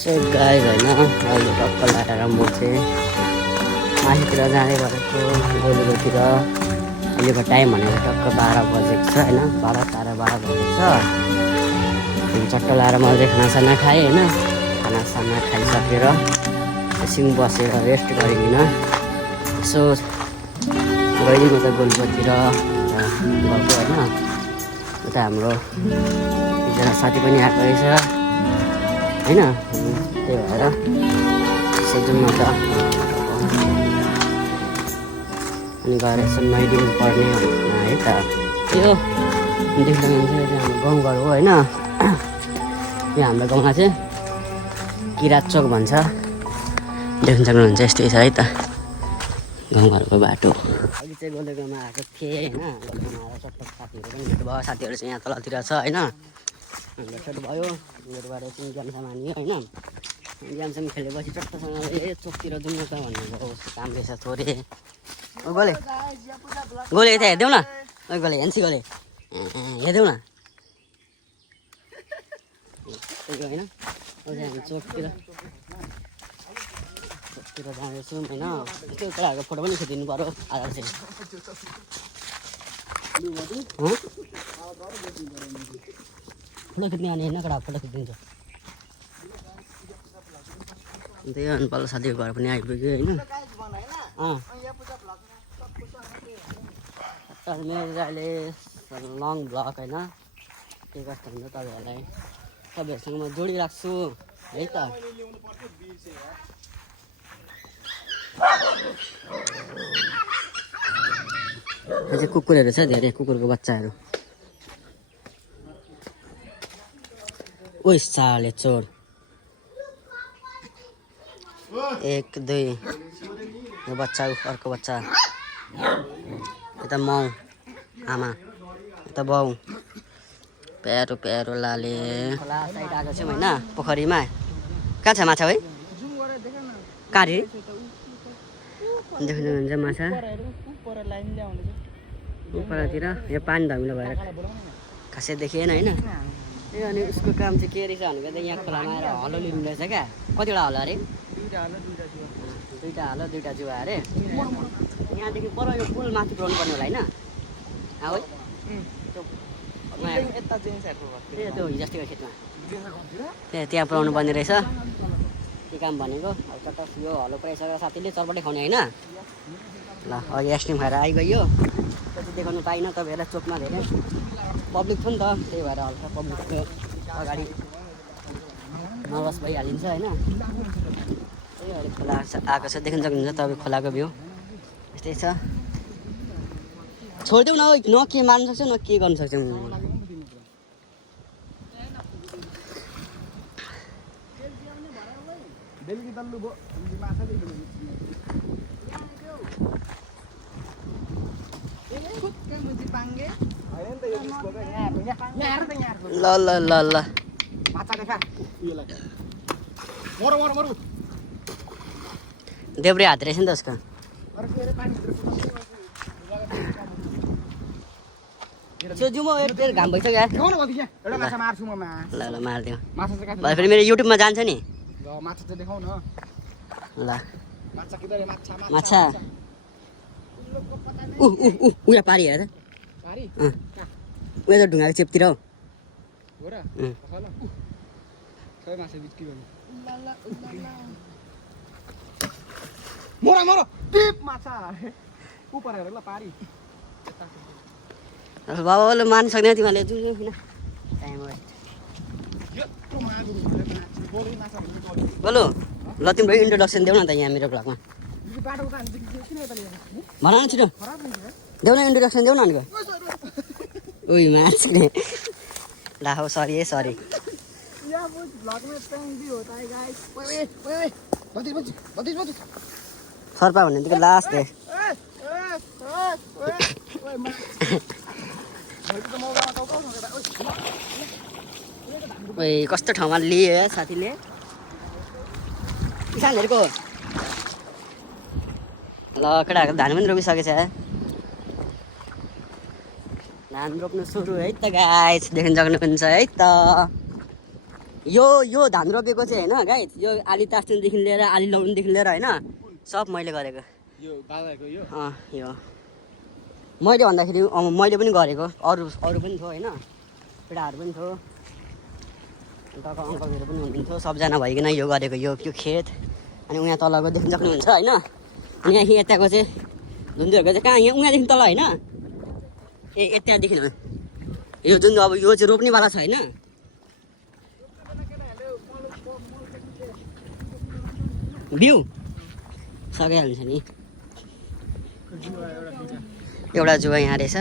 Guys होइन अहिले टक्क लगाएर म चाहिँ माथितिर जाँदै गरेको गोलेकोतिर। अहिलेको टाइम भनेको टक्क 12 बजेको छ होइन, 12:12 बजेको छ। चट्ट लगाएर म चाहिँ खानासाना खाएँ होइन। खानासाना खाइसकेर एकछिन बसेर रेस्ट गरिकन यसो गइदिउँ न त गोलकोतिर गएको होइन। उता हाम्रो एकजना साथी पनि आएको रहेछ होइन, त्यही भएर यसो जाउँ न त अनि गएर यसो नुहाइदिनु पर्ने है त। यो देख्दा मान्छे हाम्रो गाउँघर हो होइन। यहाँ हाम्रो गाउँमा चाहिँ किरात चोक भन्छ, देख्न सक्नुहुन्छ यस्तै छ है त गाउँघरको बाटो। अघि चाहिँ गोलेगाउँमा आएको थिएँ होइन, गोलेगाउँमा आएर चट्ट साथीहरू पनि भेट भयो। साथीहरू चाहिँ यहाँ तलतिर छ होइन, भेट भयो। उनीहरूबाट एकछिन गेमसम्म हान्यो होइन। गेमसम्म खेलेपछि चट्टसँगले चोकतिर जाउँ न त भन्नुभयो, उसको काम रहेछ थोरै। गोले गोले यता हेरिदेऊ न, ओ गोले हेन्सी गोले हेरिदेऊ न होइन। अझै हामी चोकतिर जाँदैछौँ होइन। यस्तै केटाहरूको फोटो पनि खिचिदिनु पऱ्यो आज चाहिँ। फोटो खिच्ने अनि होइन केटा फोटो खिचिदिन्छ। त्यही अनि पल्लो साथीको घर पनि आइपुग्यो होइन। मेरो चाहिँ अहिले लङ ब्लग होइन, के कस्तो हुन्छ तपाईँहरूसँग म जोडिराख्छु है त। यो चाहिँ कुकुरहरू छ, धेरै कुकुरको बच्चाहरू। ओइ साले चोर, 1 2 यो बच्चा अर्को बच्चा, यता माउ आमा, यता बाउ, प्यारो प्यारो लाले। खोला साइड आएको छौँ होइन, पोखरीमा। कहाँ छ माछा है, कहाँ रे देख्नुहुन्छ माछा उपरतिर। यो पानी धमिलो भएर खासै देखिएन होइन। ए अनि उसको काम चाहिँ के रहेछ भनेको चाहिँ यहाँ खोलामा आएर हलो लिनु रहेछ क्या। कतिवटा हलो अरे? 2टा हलो 2टा जुवा अरे। यहाँदेखि पर यो पुल माथि पुऱ्याउनु पर्ने होला होइन। त्यो हिजोअस्तिको खेतमा त्यहाँ पुऱ्याउनु पर्ने रहेछ। के काम भनेको अब चट्ट यो हलो पुऱ्याइसकेर साथीले चरपटै खाउने होइन। ल अघि आइसक्रिम खाएर आइगयो, पछि देखाउनु पाइनँ तपाईँहरूलाई। चोकमा धेरै पब्लिक थियो नि त, त्यही भएर हल्का पब्लिकको अगाडि नर्भस भइहालिन्छ होइन। त्यही भएर खोला आएको छ, देख्न सक्नुहुन्छ तपाईँ खोलाको भ्यू यस्तै छ। छोडिदेऊ न, न के मार्नु सक्छौ न के गर्नु सक्छौ। ल ल ल ल देब्रे हात रहेछ नि त उसको। घाम भइसक्यो ल ल मारिदिउँ। फेरि मेरो युट्युबमा जान्छ नि ल। माछा उयो पारी हेर त, उयो त ढुङ्गाको चेपतिर हौ। बाबाले मार्नु सक्दैन तिमीहरूले जुन बोलो। ल तिम्रो इन्ट्रोडक्सन देऊ न त यहाँ मेरो ब्लगमा। भन न छिटो देऊ न इन्ट्रोडक्सन देऊ न भनेको। उही मान्छे ला हो, सरी है सरी। सर्पा भन्ने बित्तिकै लास्ट है। ओइ कस्तो ठाउँमा लिए साथीले किसानहरूको। ल केटाहरूको धान पनि रोपिसकेछ, धान रोप्नु सुरु है त गाइस, देख्न सक्नुहुन्छ है त। यो धान रोपेको चाहिँ होइन गाइस, यो आली तास्नुदेखि लिएर आली लाउनुदेखि लिएर होइन सब मैले गरेको। यो बाबाको यो यो मैले भन्दाखेरि मैले पनि गरेको, अरू पनि थियो होइन, केटाहरू पनि थियो, काका अङ्कलहरू पनि हुनुहुन्थ्यो, सबजना भइकन यो गरेको यो खेत। अनि उहाँ तलको देख्न सक्नुहुन्छ होइन, अनि यहाँ यताको चाहिँ धुन्दुहरूको चाहिँ कहाँ यहाँ उहाँदेखि तल होइन, यतादेखि यो जुन अब यो चाहिँ रोप्नेवाला छ होइन, बिउ सकिहाल्छ नि। एउटा जुवा यहाँ रहेछ,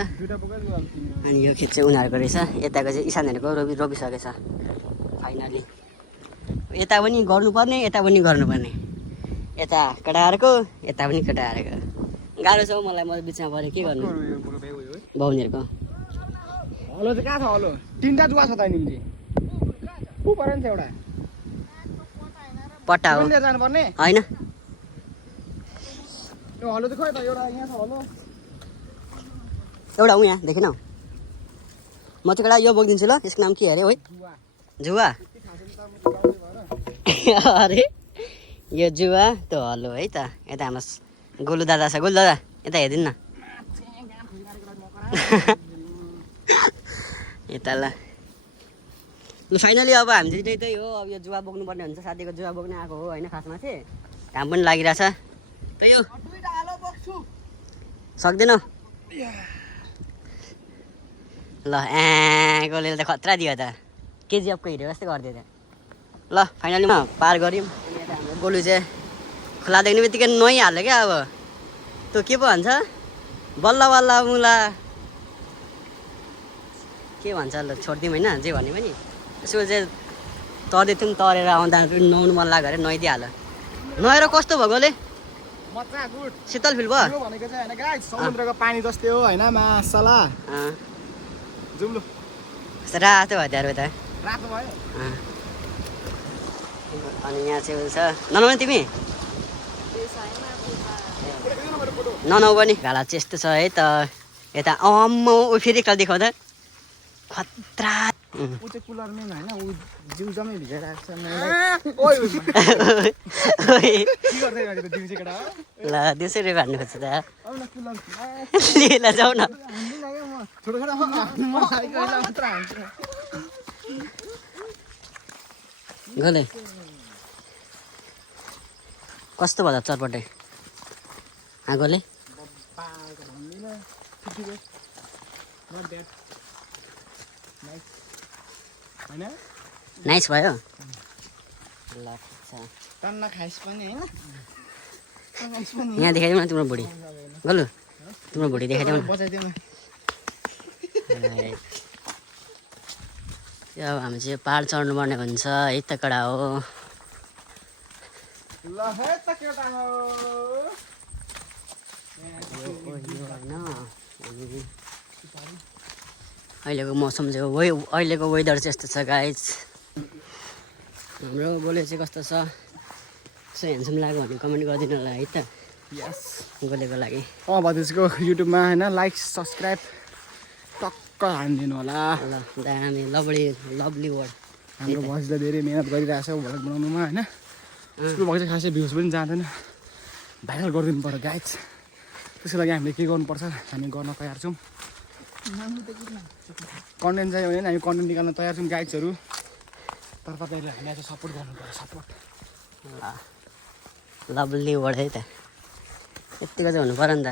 अनि यो खेत चाहिँ उनीहरूको रहेछ, यताको चाहिँ इसानहरूको रोपिसकेछ फाइनली। यता पनि गर्नुपर्ने, यता पनि गर्नुपर्ने, यता केटाहरूको यता पनि केटाहरूको गाह्रो छ। मलाई म बिचमा पऱ्यो, के गर्नु बाहुनीहरूको। हलो चाहिँ कहाँ छ? हलो 3टा जुवा छ त निम्ति को परेन छ एउटा पट्टा हो लिएर जानुपर्ने होइन। यो हलो चाहिँ खोइ त, एउटा यहाँ छ हलो, एउटा यहाँ देखेन म त्यो केटा यो बोकिदिन्छु ल। यसको नाम के अरे? हो जुवा अरे यो जुवा त हलो है त। यता हाम्रो गोलु दादा छ, गोलु दादा यता हेरिदिनु न यता ल। फाइनली अब हामी चाहिँ त्यही हो, अब यो जुवा बोक्नुपर्ने हुन्छ। साथीको जुवा बोक्न आएको हो होइन, खासमा चाहिँ घाम पनि लागिरहेछ। त्यही हो, सक्दैन ल। गोलुले त खतरा दियो त, केजिएफको हिरो जस्तै गरिदियो त। ल फाइनली पार गऱ्यौँ। यता हाम्रो गोलु चाहिँ खोला देख्ने बित्तिकै नुहाइहाल्यो क्या। अब त्यो के पो भन्छ, बल्ल बल्ल मुला के भन्छ, ल छोडिदिउँ होइन, जे भने पनि। यसो चाहिँ तर्दै थियौँ, तरेर आउँदा नुहाउनु मन लाग्यो अरे नुहाइदिइहाल्यो। नुहाएर कस्तो भयो गोले? मजा गुड शीतल फिल भयो। यो भनेको चाहिँ हैन गाइस, समुद्रको पानी जस्तै हो हैन, मासला जुम्लु रातो भयो त्यहाँ त रातो भयो। अनि यहाँ चाहिँ छ ननुहाउने तिमी? ननुहाउ पनि घाला चाहिँ यस्तो छ है त। यता अम्म फेरि एकताल देखाउ त, खतरा। उ चाहिँ कुलर मेन हैन, उ जिउ जम्मै भिजाइराख्छ मलाई। ओइ ओइ के गर्दै गएको त दिउँसो केटा? ल 200 रुपियाँ हान्नु खोज्छ त, आउ न कुलर लिएर जाऊ न। हान्नु लाग्यो म छोटो छोटो म आइकला मात्र हान्छु। गले कस्तो भयो चटपटे आगोले? बाको भन्दिन फिटिको नट ब्याड नाइस हैन, नाइस भयो। ल छ टन्न खाइस पनि हैन, खाइस पनि यहाँ देखाइदेऊ न तिम्रो बुढी। गलु तिम्रो बुढी देखाइदेऊ न। बचाइदिउ न। अब हामी चाहिँ पाहाड चढ्नुपर्ने हुन्छ है त कडा हो। ल हे त केटा हो अहिलेको मौसम चाहिँ अहिलेको वेदर चाहिँ यस्तो छ गाइज। हाम्रो गोले चाहिँ कस्तो छ, यसो ह्यान्डसम लाग्यो भने कमेन्ट गरिदिनु होला है त। यस गोलेको लागि भतिजको युट्युबमा हैन लाइक सब्सक्राइब टक्क हानिदिनु होला। ल दामी लभली वर्ड। हाम्रो भतिजले धेरै मेहनत गरिरहेछ भ्लग बनाउनुमा हैन। उसको भन्छ खासै भ्युज पनि जाँदैन, भाइरल गरिदिनु पर्यो गाइज। त्यसको लागि हामीले के गर्नुपर्छ, हामी गर्न तयार छौँ। कन्टेन्ट चाहियो भने हामी कन्टेन्ट निकाल्न तयार छौँ गाइड्सहरू। तर तपाईँहरूले हामीलाई चाहिँ सपोर्ट गर्नु पर्यो, सपोर्ट। लभली वर्ड है त, यत्तिको चाहिँ हुनु पऱ्यो नि त।